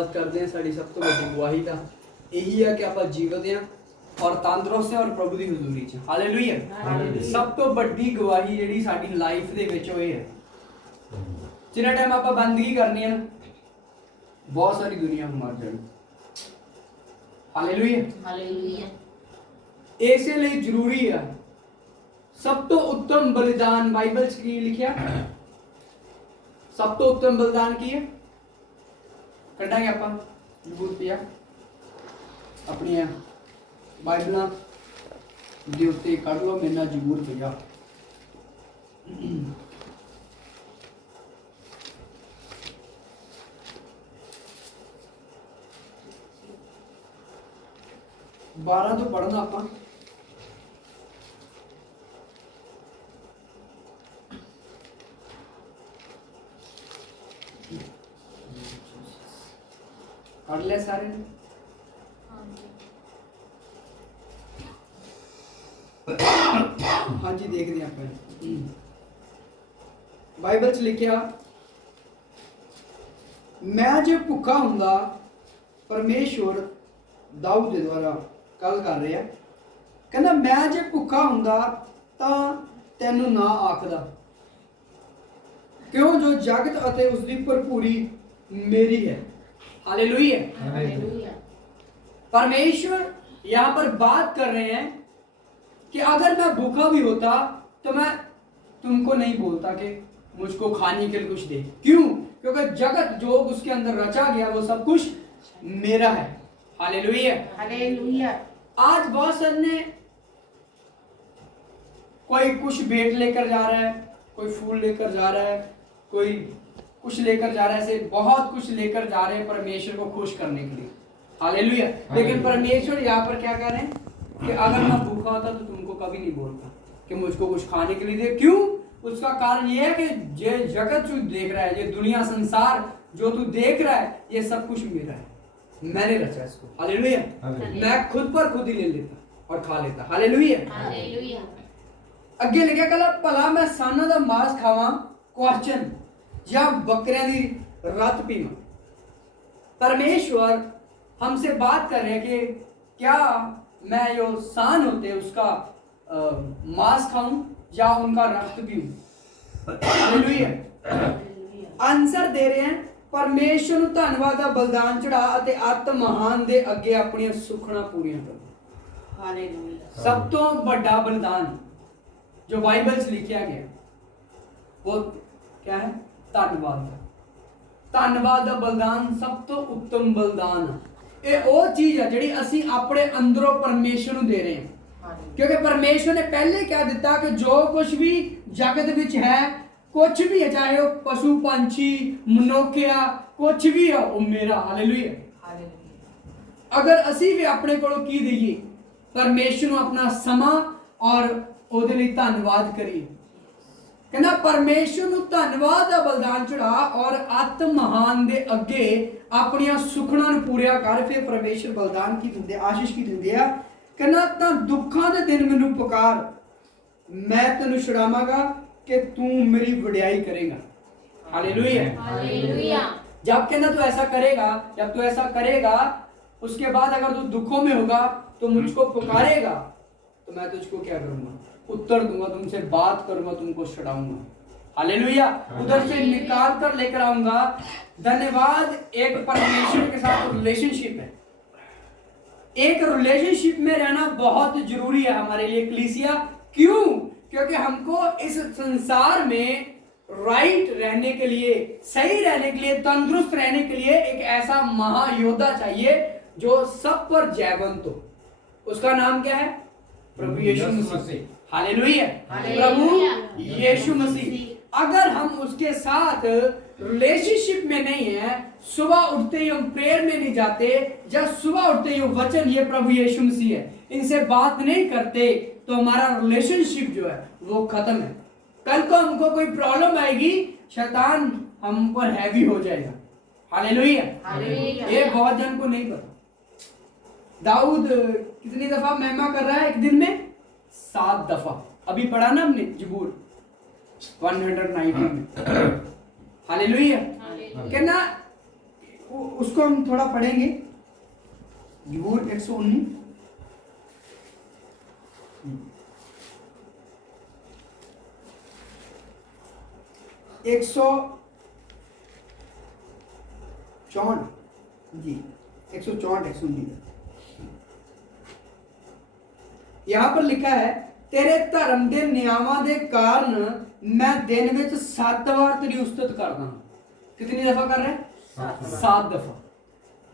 धन्यवाद करते हैं। साड़ी सब तो बड़ी गवाही का यही है कि आप जीवित हैं और तंदुरुस्त हैं और प्रभु की हजूरी च। हालेलुया। सब तो बड़ी गवाही जी साडी लाइफ दे विच होई है। जिन्ना टाइम आप बंदगी करनी है ना, बहुत सारी दुनिया मर जाए। हालेलुया। इसलिए जरूरी है सब तो उत्तम बलिदान बाइबल च की लिखिया, सब तो उत्तम बलिदान की है कटांगे आप जरूर पिया अपनी बाइबल के उत्ते कढ़ लो, मेरे जरूर पिया। बारह तो पढ़ना आप पढ़ ले सारे ने? हाँ जी देख दिया आप बाइबल च लिखिया, मैं जो भुखा हुंदा, परमेश्वर दाऊद के द्वारा कल कर रहा कहना, मैं जो भुखा हुंदा तां तैनू ना आखदा, क्यों जो जगत अते उसकी भरपूरी मेरी है। हालेलुया। परमेश्वर यहाँ पर बात कर रहे हैं कि अगर मैं भूखा भी होता तो मैं तुमको नहीं बोलता कि मुझको खाने के लिए कुछ दे। क्यों? क्योंकि जगत जो उसके अंदर रचा गया वो सब कुछ मेरा है। हालेलुया। आज बहुत सारे ने कोई कुछ भेंट लेकर जा रहा है, कोई फूल लेकर जा रहा है, कोई कुछ लेकर जा रहा है, ऐसे बहुत कुछ लेकर जा रहे हैं परमेश्वर को खुश करने के लिए। हालेलुया। लेकिन परमेश्वर यहाँ पर क्या कह रहे हैं कि अगर मैं भूखा होता तो तुमको कभी नहीं बोलता कि मुझको कुछ खाने के लिए दे। क्यों? उसका कारण ये है कि ये जगत जो देख रहा है, ये दुनिया संसार जो तू देख रहा है, ये सब कुछ मेरा है, मैंने रचा इसको। हालेलुया। मैं खुद पर खुद ही ले लेता और खा लेता। हालेलुया। अगे लिखा कला, भला मैं साना दा मांस खावा क्वेश्चन या बकरियां दी रत पीवा। परमेश्वर हमसे बात कर रहे हैं कि क्या मैं जो सान होते उसका मांस खाऊं या उनका रक्त पीऊं। हालेलुया। आंसर दे रहे हैं, परमेश्वर ਨੂੰ ਧੰਨਵਾਦ ਦਾ ਬਲਿਦਾਨ ਚੜਾ ਅਤੇ ਆਤਮ ਮਹਾਨ ਦੇ ਅੱਗੇ ਆਪਣੀਆਂ ਸੁਖਣਾ ਪੂਰੀਆਂ ਕਰੋ। ਹਾਲੇਲੂਇਆ। ਸਭ ਤੋਂ ਵੱਡਾ ਬਲਿਦਾਨ जो बाइबल से लिखा गया वो क्या है? धन्यवाद। धन्यवाद का बलिदान सब तो उत्तम बलिदान है। ये वो चीज है जिहड़ी असी अपने अंदरों परमेश्वर को दे रहे हैं, क्योंकि परमेश्वर ने पहले क्या दिता कि जो कुछ भी जगत विच है, कुछ भी है, चाहे वो पशु पंछी मनुष्य कुछ भी है, वो मेरा। हालेलुया। अगर असी भी अपने को की दईए परमेश्वर को अपना समा और ਉਹਦੇ ਲਈ ਧੰਨਵਾਦ ਕਰੀਏ। ਕਹਿੰਦਾ ਪਰਮੇਸ਼ਰ ਨੂੰ ਧੰਨਵਾਦ ਦਾ ਬਲਿਦਾਨ ਚੜਾ ਔਰ ਆਤਮ ਮਹਾਨ ਦੇ ਅੱਗੇ ਆਪਣੀਆਂ ਸੁਖਣਾ ਨੂੰ ਪੂਰਿਆ ਕਰ। ਫਿਰ ਪਰਮੇਸ਼ਰ ਬਲਿਦਾਨ ਕੀ ਦਿੰਦੇ, ਆਸ਼ੀਸ਼ ਕੀ ਦਿੰਦੇ ਆ? ਕਹਿੰਦਾ ਤਾਂ ਦੁੱਖਾਂ ਦੇ ਦਿਨ ਮੈਨੂੰ ਪੁਕਾਰ, ਮੈਂ ਤੈਨੂੰ ਛੁਡਾਵਾਂਗਾ कि तू मेरी वड्याई करेगा। हालेलुया। जब कहना तू ऐसा करेगा, जब तू ऐसा करेगा, उसके बाद अगर तू दुखों में होगा तो मुझको पुकारेगा तो मैं तुझको क्या करूंगा? उत्तर दूंगा, तुमसे बात करूंगा, तुमको छुड़ाऊंगा। हालेलुया। उधर से निकाल कर लेकर आऊंगा। धन्यवाद। एक परमेश्वर के साथ रिलेशनशिप है, एक रिलेशनशिप में रहना बहुत जरूरी है हमारे लिए कलीसिया। क्यों? क्योंकि हमको इस संसार में राइट रहने के लिए, सही रहने के लिए, तंदुरुस्त रहने के लिए एक ऐसा महायोद्धा चाहिए जो सब पर जयवंत हो। उसका नाम क्या है? प्रभु यीशु मसीह। हालेलुया। प्रभु यीशु मसीह। अगर हम उसके साथ रिलेशनशिप में नहीं है, सुबह उठते ही हम प्रेयर में नहीं जाते, जब सुबह उठते ही वचन ये प्रभु यीशु मसीह है, इनसे बात नहीं करते, तो हमारा रिलेशनशिप जो है वो खत्म है। कल को हमको कोई प्रॉब्लम आएगी, शैतान हम पर हैवी हो जाएगा। हालेलुया। ये बहुत जन को नहीं पता। दाऊद कितनी दफा महिमा कर रहा है एक दिन में? 7 दफा। अभी पढ़ा ना हमने जबूर 119 में। हालेलुया। कहना उसको हम थोड़ा पढ़ेंगे। ज़बूर 119 164 जी 164 119 यहां पर लिखा है, तेरे धर्म दे नियमां दे कारण मैं दिन विच 7 बार तेरी उस्तत करदा हूं। कितनी दफा कर रहा है? 7 दफा।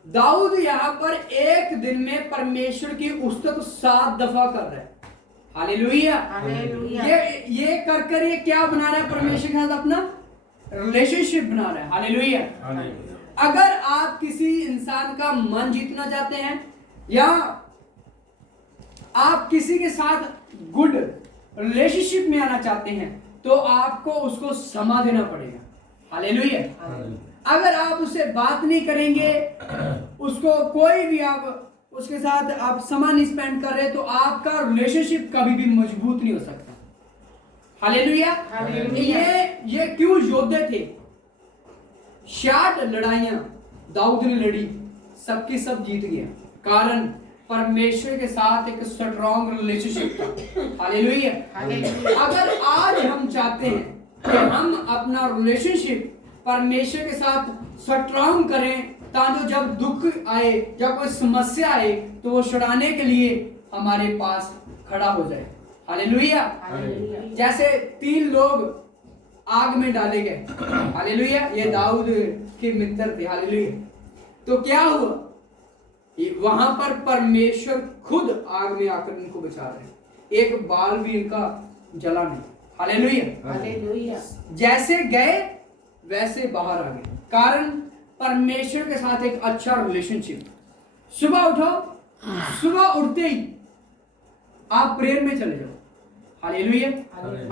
दाऊद यहां पर एक दिन में परमेश्वर की उस्तत 7 दफा कर रहा है। हालेलुया। ये कर कर ये क्या बना रहा है? परमेश्वर के साथ अपना रिलेशनशिप बना रहा है। हालेलुया। अगर आप किसी इंसान का मन जीतना चाहते हैं या आप किसी के साथ गुड रिलेशनशिप में आना चाहते हैं तो आपको उसको समय देना पड़ेगा। हालेलुया। अगर आप उससे बात नहीं करेंगे, उसको कोई भी आप उसके साथ आप समय नहीं स्पेंड कर रहे तो आपका रिलेशनशिप कभी भी मजबूत नहीं हो सकता। हालेलुया। ये क्यों योद्धे थे? 60 लड़ाइयां दाऊद ने लड़ी, सबकी सब जीत गया। कारण परमेश्वर के साथ एक स्ट्रॉन्ग रिलेशनशिप था। हालेलुया। अगर आज हम चाहते हैं कि हम अपना रिलेशनशिप परमेश्वर के साथ स्ट्रॉन्ग करें ताकि जब दुख आए या कोई समस्या आए तो वो छुड़ाने के लिए हमारे पास खड़ा हो जाए। हालेलुया। जैसे 3 लोग आग में डाले गए। हालेलुया। ये दाऊद के मित्र थे। हालेलुया। तो क्या हुआ? वहां पर परमेश्वर खुद आग में आकर इनको बचा रहे हैं, एक बाल भी इनका जला नहीं। हालेलुया। जैसे गए वैसे बाहर आ गए, कारण परमेश्वर के साथ एक अच्छा रिलेशनशिप। सुबह उठो, सुबह उठते ही आप प्रेयर में चले जाओ। हालेलुया।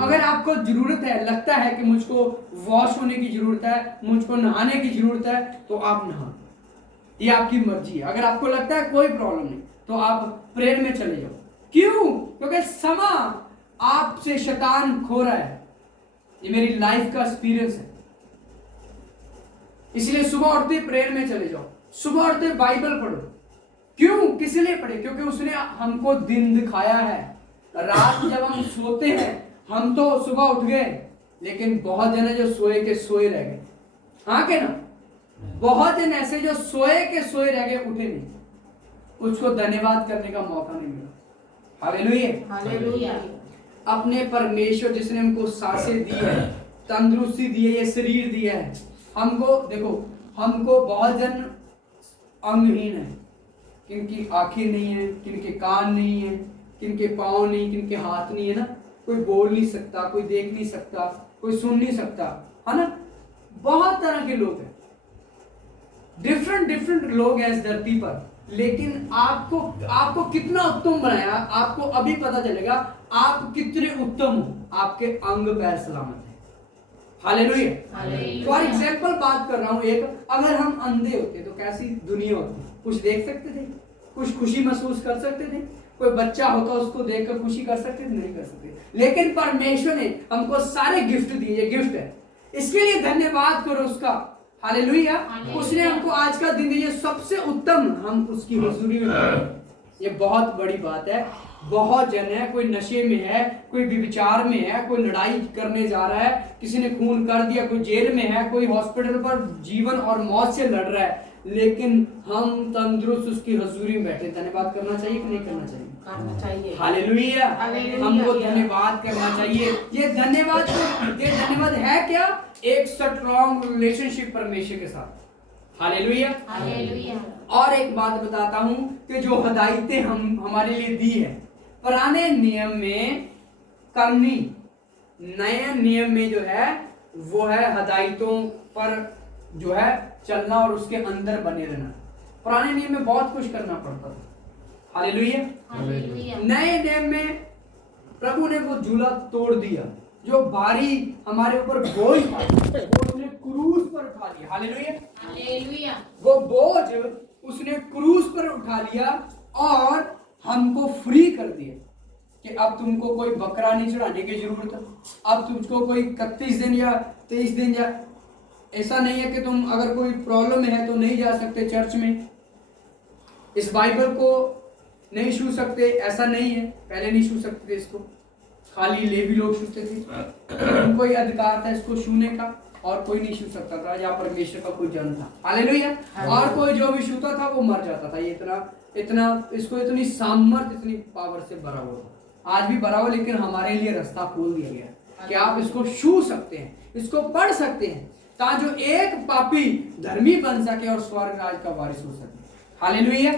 अगर आपको जरूरत है, लगता है कि मुझको वॉश होने की जरूरत है, मुझको नहाने की जरूरत है, तो आप नहा, ये आपकी मर्जी है। अगर आपको लगता है कोई प्रॉब्लम नहीं तो आप प्रेयर में चले जाओ। क्यों? क्योंकि समय आपसे शैतान खो रहा है। ये मेरी लाइफ का एक्सपीरियंस है। इसलिए सुबह उठते प्रेयर में चले जाओ, सुबह उठते बाइबल पढ़ो। क्यों? किस लिए पढ़े? क्योंकि उसने हमको दिन दिखाया है। रात जब हम सोते हैं, हम तो सुबह उठ गए, लेकिन बहुत जने जो सोए के सोए रह गए। हाँ के ना? बहुत जन ऐसे जो सोए के सोए रह गए, उठे नहीं, उसको धन्यवाद करने का मौका नहीं मिला। हालेलुया। अपने परमेश्वर जिसने हमको सांसें दी है, तंदुरुस्ती दी है, ये शरीर दिया है हमको। देखो, हमको बहुत जन अंगहीन है, किनकी आंखें नहीं है, किनके कान नहीं है, किनके पाँव नहीं, किनके हाथ नहीं है ना। कोई बोल नहीं सकता, कोई देख नहीं सकता, कोई सुन नहीं सकता, है ना। बहुत तरह के लोग हैं, डिफरेंट लोग हैं इस धरती पर। लेकिन आपको कितना उत्तम बनाया, आपको अभी पता चलेगा आप कितने उत्तम हो। आपके अंग पैर सलामत है। हालेलुया। फॉर एग्जाम्पल बात कर रहा हूं एक, अगर हम अंधे होते तो कैसी दुनिया होती? कुछ देख सकते थे, कुछ खुशी महसूस कर सकते थे। कोई बच्चा होता उसको देखकर खुशी कर सकते थे? नहीं कर सकते। लेकिन परमेश्वर ने हमको सारे गिफ्ट दिए, ये गिफ्ट है, इसके लिए धन्यवाद करो उसका। हालेलुया। उसने हमको आज का दिन दिया, सबसे उत्तम हम उसकी हुजूरी में हैं। ये बहुत बड़ी बात है। बहुत जन है, कोई नशे में है, कोई विचार में है, कोई लड़ाई करने जा रहा है, किसी ने खून कर दिया, कोई जेल में है, कोई हॉस्पिटल पर जीवन और मौत से लड़ रहा है, लेकिन हम तंदुरुस्त उसकी हुजूरी में बैठे। धन्यवाद करना चाहिए कि नहीं करना चाहिए? करना चाहिए। हालेलुया। हमको धन्यवाद करना चाहिए। ये धन्यवाद है क्या? एक स्ट्रॉन्ग रिलेशनशिप परमेश्वर के साथ। हालेलुया। और एक बात बताता हूं कि जो हदायतें हमारे लिए दी है पुराने नियम में करनी, नए नियम में जो है वो है हदायतों पर जो है चलना और उसके अंदर बने रहना। पुराने नियम में बहुत कुछ करना पड़ता था। हालेलुया। नए नियम में प्रभु ने वो झूला तोड़ दिया, जो भारी हमारे ऊपर बोझ था वो उसने क्रूस पर उठा लिया। हालेलुया। वो बोझ उसने क्रूस पर उठा लिया और हमको फ्री कर दिया कि अब तुमको कोई बकरा नहीं चढ़ाने की जरूरत है। अब तुमको कोई 31 दिन या 23 दिन या ऐसा नहीं है कि तुम अगर कोई प्रॉब्लम में है तो नहीं जा सकते चर्च में, इस बाइबल को नहीं छू सकते, ऐसा नहीं है। पहले नहीं छू सकते थे इसको, खाली लेवी लोग छूते थे, उनको ही अधिकार था इसको छूने का, और कोई नहीं छू सकता था जहाँ परमेश्वर का कोई जन्म था। हालेलुया। और कोई जो भी छूता था वो मर जाता था। ये इतना इसको इतनी सामर्थ्य, इतनी पावर से भरा हुआ था, आज भी भरा हुआ, लेकिन हमारे लिए रास्ता खोल दिया गया कि आप इसको छू सकते हैं, इसको पढ़ सकते हैं, ताकि जो एक पापी धर्मी बन सके और स्वर्ग राज का वारिस हो सके। हालेलुया।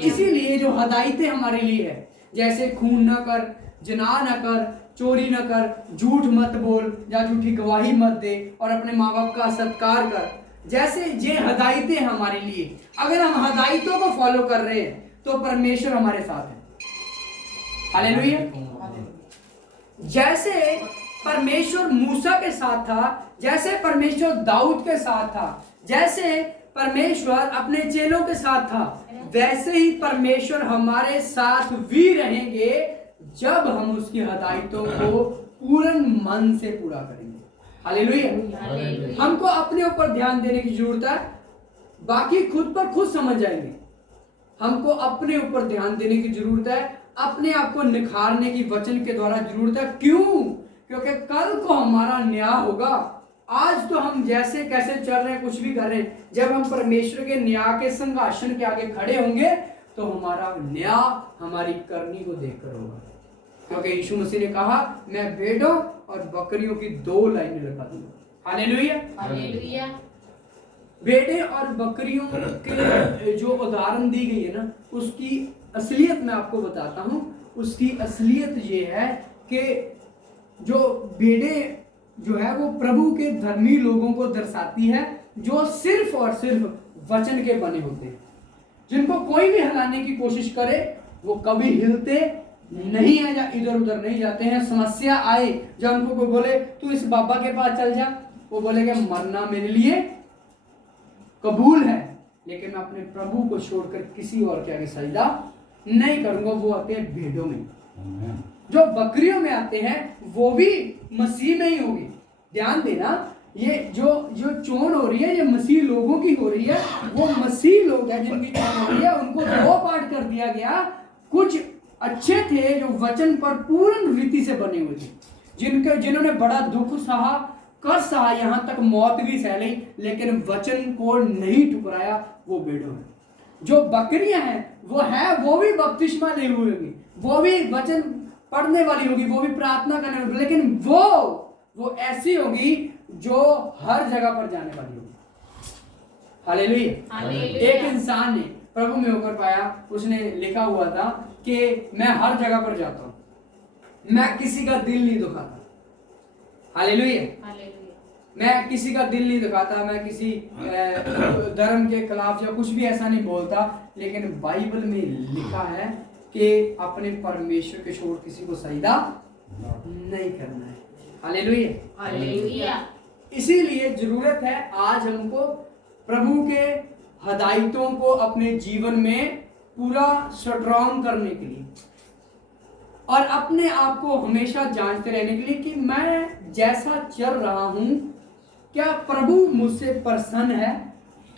इसीलिए जो हदायतें हमारे लिए है, जैसे खून न कर, जिना न कर, चोरी न कर, झूठ मत बोल, या झूठी गवाही मत दे, और अपने माँ बाप का सत्कार कर, जैसे ये हदायतें हमारे लिए, अगर हम हदायतों को फॉलो कर रहे हैं तो परमेश्वर हमारे साथ है। हालेलुया। जैसे परमेश्वर मूसा के साथ था, जैसे परमेश्वर दाऊद के साथ था, जैसे परमेश्वर अपने चेलों के साथ था, वैसे ही परमेश्वर हमारे साथ भी रहेंगे जब हम उसकी हदायतों को पूर्ण मन से पूरा करेंगे। हालेलुया। हमको अपने ऊपर ध्यान देने की जरूरत है, बाकी खुद पर खुद समझ जाएंगे। हमको अपने ऊपर ध्यान देने की जरूरत है, अपने आप को निखारने की वचन के द्वारा जरूरत है। क्यों? क्योंकि कल को हमारा न्याय होगा। आज तो हम जैसे कैसे चल रहे हैं, कुछ भी कर रहे हैं, जब हम परमेश्वर के न्याय के सिंहासन के आगे खड़े होंगे तो हमारा न्याय हमारी करनी को देखकर होगा। क्योंकि यीशु मसीह ने कहा, मैं भेड़ों और बकरियों की 2 लाइनें लगा दूंगा। हालेलुया। हालेलुया। भेड़े और बकरियों के जो उदाहरण दी गई है ना, उसकी असलियत मैं आपको बताता हूं। उसकी असलियत ये है कि जो भेड़े जो है वो प्रभु के धर्मी लोगों को दर्शाती है, जो सिर्फ और सिर्फ वचन के बने होते हैं, जिनको कोई भी हिलाने की कोशिश करे वो कभी हिलते नहीं है, या इधर उधर नहीं जाते हैं। समस्या आए, जब उनको कोई बोले तू इस बाबा के पास चल जा, वो बोलेंगे मरना मेरे लिए कबूल है, लेकिन मैं अपने प्रभु को छोड़कर किसी और के आगे सजदा नहीं करूंगा। वो आते हैं भेड़ों में। जो बकरियों में आते हैं वो भी मसीह में ही होगी। ध्यान देना, ये जो चोन हो रही है ये मसीह लोगों की हो रही है। वो मसीह लोग हैं जिनकी चोन हो रही है, उनको 2 पार्ट कर दिया गया। कुछ अच्छे थे जो वचन पर पूर्ण रीति से बने हुए थे, जिन्होंने बड़ा दुख सहा, कर सहा, यहाँ तक मौत भी सह ली, लेकिन वचन को नहीं ठुकराया, वो भेड़ों है। जो बकरियां हैं वो भी बपतिस्मा ले हुई होगी, वो भी वचन पढ़ने वाली होगी, वो भी प्रार्थना करने वाली, लेकिन वो ऐसी होगी जो हर जगह पर जाने वाली होगी। हालेलुया। एक इंसान ने प्रभु में होकर पाया, उसने लिखा हुआ था कि मैं हर जगह पर जाता हूं, मैं किसी का दिल नहीं दुखाता। हालेलुया। मैं किसी का दिल नहीं दुखाता, मैं किसी धर्म के खिलाफ या कुछ भी ऐसा नहीं बोलता, लेकिन बाइबल में लिखा है कि अपने परमेश्वर के छोड़ किसी को सजदा नहीं करना है। हालेलुया। हालेलुया। इसीलिए जरूरत है आज हमको प्रभु के हदायतों को अपने जीवन में पूरा स्ट्रॉन्ग करने के लिए, और अपने आप को हमेशा जांचते रहने के लिए कि मैं जैसा चल रहा हूं, क्या प्रभु मुझसे प्रसन्न है,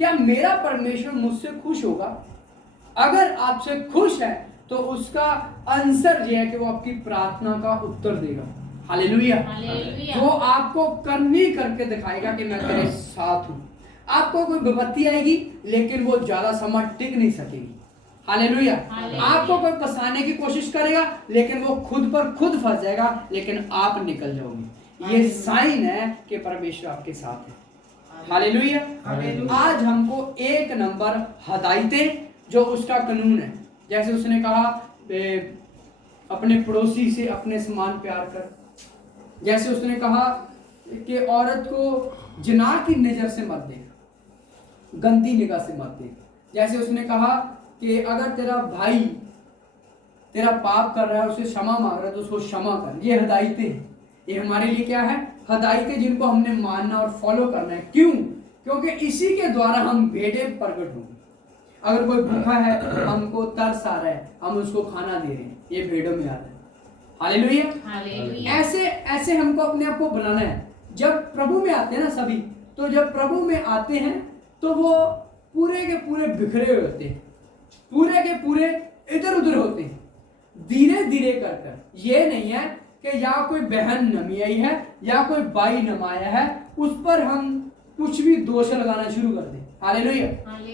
क्या मेरा परमेश्वर मुझसे खुश होगा। अगर आपसे खुश है तो उसका आंसर यह है कि वो आपकी प्रार्थना का उत्तर देगा। हालेलुया। वो आपको करनी करके दिखाएगा कि मैं तेरे साथ हूं। आपको कोई विपत्ति आएगी लेकिन वो ज्यादा समय टिक नहीं सकेगी। हालेलुया। आपको कोई फंसाने की कोशिश करेगा लेकिन वो खुद पर खुद फंस जाएगा, लेकिन आप निकल जाओगे। ये साइन है कि परमेश्वर आपके साथ है। हालेलुया। आज हमको 1 नंबर हदायतें जो उसका कानून है, जैसे उसने कहा अपने पड़ोसी से अपने समान प्यार कर, जैसे उसने कहा कि औरत को जिना की नजर से मत देख, गंदी निगाह से मत देख, जैसे उसने कहा कि अगर तेरा भाई तेरा पाप कर रहा है, उसे क्षमा मांग रहा है तो उसको क्षमा कर। ये हदायतें हैं। ये हमारे लिए क्या है? हदायतें, जिनको हमने मानना और फॉलो करना है। क्यों? क्योंकि इसी के द्वारा हम भेड़े प्रकट होंगे। अगर कोई भूखा है, हमको तरस आ रहा है, हम उसको खाना दे रहे हैं, ये भेड़ों में आता है। हालेलुया। ऐसे हमको अपने आप को बनाना है। जब प्रभु में आते हैं ना सभी, तो जब प्रभु में आते हैं तो वो पूरे के पूरे बिखरे हुए होते हैं, पूरे के पूरे इधर उधर होते हैं, धीरे धीरे कर कर। ये नहीं है कि या कोई बहन नमी आई है या कोई भाई नमाया है, उस पर हम कुछ भी दोष लगाना शुरू कर दें। हालेलुया।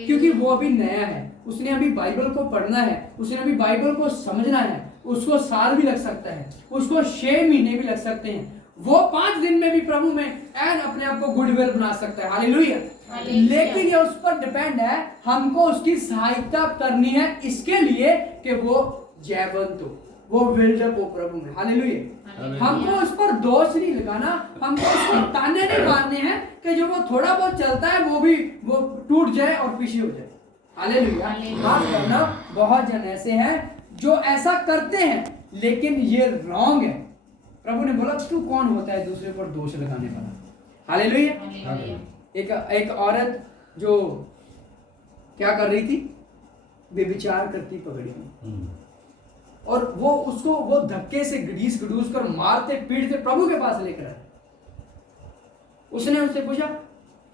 क्योंकि वो अभी नया है, उसने अभी बाइबल को पढ़ना है, उसने अभी बाइबल को समझना है। उसको साल भी लग सकता है, उसको 6 महीने भी लग सकते हैं। वो 5 दिन में भी प्रभु में एंड अपने आप को गुडविल बना सकता है। हालेलुया। लेकिन ये उस पर डिपेंड है, हमको उसकी सहायता करनी है इसके लिए कि वो जयवंत हो, वो बिल्डअप हो प्रभु में। हालेलुया। हमको उस पर दोष नहीं लगाना, हमको उसको ताने नहीं मारने हैं कि जो वो थोड़ा बहुत चलता है वो टूट जाए और पीछे हो जाए। हालेलुया। माफ करना, बहुत जन ऐसे हैं जो ऐसा करते हैं, लेकिन ये रॉन्ग है। प्रभु ने बोला तू कौन होता है दूसरे पर दोष लगाने वाला। हालेलुया। एक औरत जो क्या कर रही थी, व्यभिचार करती पकड़ी गई, और वो धक्के से घड़ीस कर मारते पीटते प्रभु के पास लेकर आए। उसने उससे पूछा,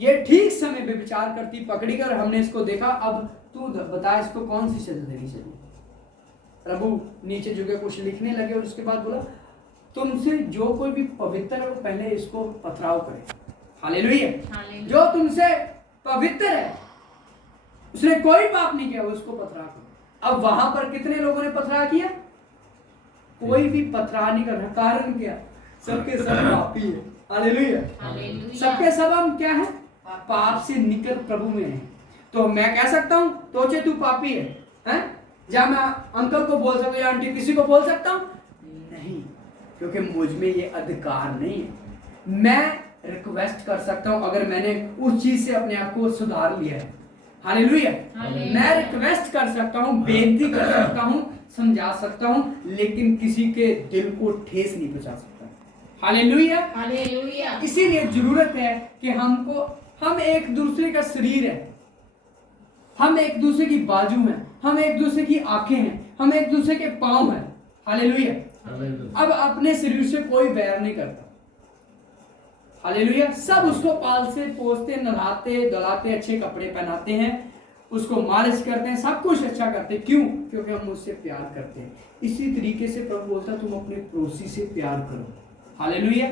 ये ठीक समय व्यभिचार करती पकड़ी कर हमने इसको देखा, अब तू बता इसको कौन सी सजा देनी चाहिए। प्रभु नीचे झुके कुछ लिखने लगे और उसके बाद बोला, तुमसे जो कोई भी पवित्र है वो पहले इसको पथराव करे। हालेलुया। जो तुमसे पवित्र है, उसने कोई पाप नहीं किया, उसको पथराव करो। अब वहां पर कितने लोगों ने पथराव किया? कोई भी पथराव नहीं कर रहा। कारण क्या? सबके सब पापी है। हालेलुया। सबके सब हम क्या है? पाप से निकल प्रभु में है। तो मैं कह सकता हूं तो तू पापी है, हैं? क्या मैं अंकल को बोल सकता हूं या आंटी किसी को बोल सकता हूं? नहीं, क्योंकि मुझ में ये अधिकार नहीं है। मैं रिक्वेस्ट कर सकता हूं अगर मैंने उस चीज से अपने आप को सुधार लिया है। हालेलुया। मैं रिक्वेस्ट कर सकता हूं, बेनती कर सकता हूं, समझा सकता हूं, लेकिन किसी के दिल को ठेस नहीं पहुंचा सकता। हालेलुया। हालेलुया। इसीलिए जरूरत है कि हम एक दूसरे का शरीर है, हम एक दूसरे की बाजू हैं, हम एक दूसरे की आंखें हैं, हम एक दूसरे के पांव हैं। हालेलुया। अब अपने शरीर से कोई बैर नहीं करता। हालेलुया। सब उसको पालते पोसते, नहलाते धुलाते, अच्छे कपड़े पहनाते हैं, उसको मालिश करते हैं, सब कुछ अच्छा करते हैं। क्यों? क्योंकि हम उससे प्यार करते हैं। इसी तरीके से प्रभु बोलता तुम अपने पड़ोसी से प्यार करो। हालेलुया।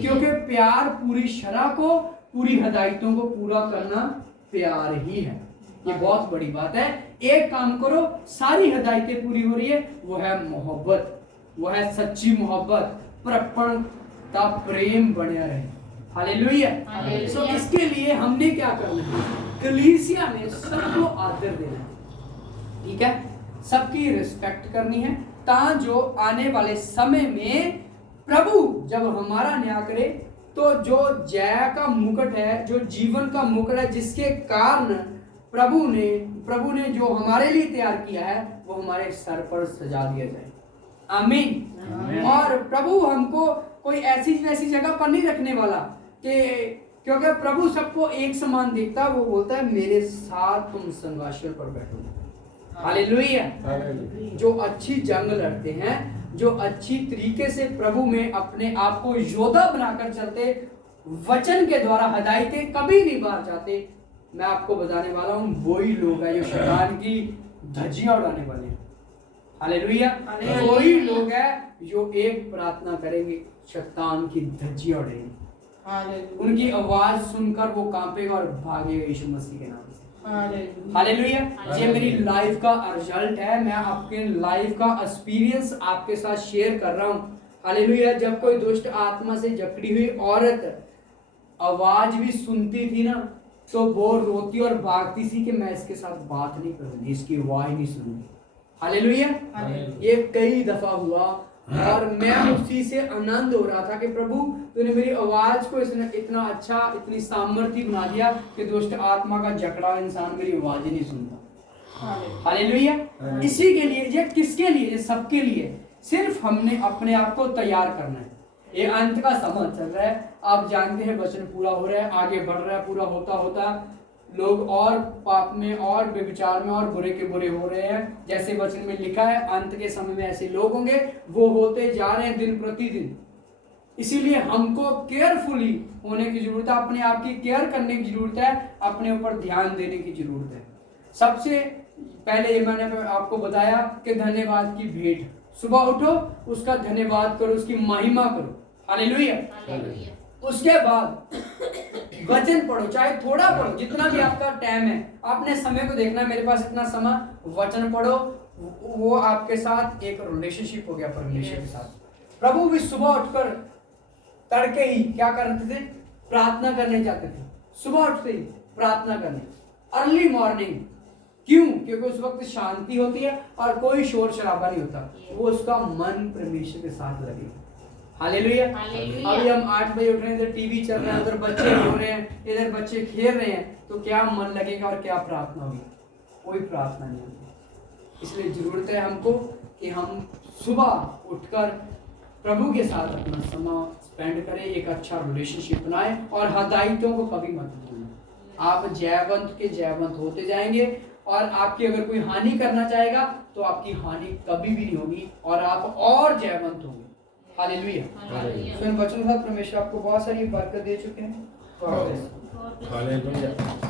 क्योंकि प्यार पूरी शरह को, पूरी हदायतों को पूरा करना प्यार ही है। ये बहुत बड़ी बात है। एक काम करो, सारी हदायतें पूरी हो रही है, वो है मोहब्बत, वो है सच्ची मोहब्बत, प्रपणता, प्रेम बने रहे। हालेलुया। सो इसके लिए हमने क्या करना है? कलीसिया में सबको आदर देना है, ठीक है? सबकी रिस्पेक्ट करनी है, ताकि जो आने वाले समय में प्रभु जब हमारा न्याय करे तो जो जय का मुकुट है, जो जीवन का मुकुट है, जिसके कारण प्रभु ने जो हमारे लिए तैयार किया है, वो हमारे सर पर सजा दिया जाए। आमीन। और प्रभु हमको कोई ऐसी वैसी जगह पर नहीं रखने वाला कि क्योंकि प्रभु सबको एक समान देखता है। वो बोलता है मेरे साथ तुम सिंहासन पर बैठो। हालेलुया। जो अच्छी जंग लड़ते हैं, जो अच्छी तरीके से प्रभु में अपने आप को योद्धा बनाकर चलते, वचन के द्वारा हदायतें कभी नहीं बाहर जाते, मैं आपको बताने वाला हूं वही लोग हैं जो शैतान की धज्जियां उड़ाने वाले हैं। हालेलुया। वही लोग हैं जो एक प्रार्थना करेंगे, शैतान की धज्जियां उड़ेंगी, उनकी आवाज सुनकर वो कांपेगा और भागेगा यीशु मसीह के नाम से। हालेलुया। ये मेरी लाइफ का रिजल्ट है, मैं आपके लाइफ का एक्सपीरियंस आपके साथ शेयर कर रहा हूँ। हालेलुया। जब कोई दुष्ट आत्मा से जकड़ी हुई औरत आवाज भी सुनती थी ना, तो वो रोती और भागती थी कि मैं इसके साथ बात नहीं करूंगी, इसकी आवाज नहीं सुनूंगी। हालेलुया। ये कई दफा हुआ और मैं उसी से आनंद हो रहा था कि प्रभु तूने मेरी आवाज को इतना अच्छा, इतनी सामर्थ्य बना दिया कि दुष्ट आत्मा का जकड़ा इंसान मेरी आवाज ही नहीं सुनता। हालेलुया। इसी के लिए, ये किसके लिए? ये सबके लिए। सिर्फ हमने अपने आप को तैयार करना है। ये अंत का समय चल रहा है, आप जानते हैं, वचन पूरा हो रहा है, आगे बढ़ रहा है, पूरा होता होता लोग और पाप में और व्यभिचार में और बुरे के बुरे हो रहे हैं। जैसे वचन में लिखा है, अंत के समय में ऐसे लोग होंगे, वो होते जा रहे हैं दिन प्रतिदिन। इसीलिए हमको केयरफुली होने की जरूरत है, अपने आप की केयर करने की जरूरत है, अपने ऊपर ध्यान देने की जरूरत है। सबसे पहले ये मैंने आपको बताया कि धन्यवाद की भेंट, सुबह उठो, उसका धन्यवाद करो, उसकी महिमा करो। हालेलुया। उसके बाद वचन पढ़ो, चाहे थोड़ा पढ़ो, जितना भी आपका टाइम है, आपने समय को देखना, मेरे पास इतना समय, वचन पढ़ो, वो आपके साथ एक रिलेशनशिप हो गया परमेश्वर के साथ। प्रभु भी सुबह उठकर तड़के ही क्या करते थे? प्रार्थना करने जाते थे, सुबह उठते ही प्रार्थना करने, अर्ली मॉर्निंग। क्यों? क्योंकि उस वक्त शांति होती है और कोई शोर शराबा नहीं होता, वो उसका मन परमेश्वर के साथ लगे। हालेलुया। अभी हम 8 बजे उठ रहे हैं, इधर टीवी चल रहा है, उधर बच्चे रो रहे हैं, इधर बच्चे खेल रहे हैं, तो क्या मन लगेगा और क्या प्रार्थना होगी? कोई प्रार्थना नहीं होगी। इसलिए जरूरत है हमको कि हम सुबह उठकर प्रभु के साथ अपना समय स्पेंड करें, एक अच्छा रिलेशनशिप बनाएं और हदायतों को कभी मत भूलें। आप जयवंत के जयवंत होते जाएंगे और आपकी अगर कोई हानि करना चाहेगा तो आपकी हानि कभी भी नहीं होगी और आप और जयवंत होंगे। हालेलुया। तो इन वचनों के साथ परमेश्वर आपको बहुत सारी बरकत दे चुके हैं। हालेलुया।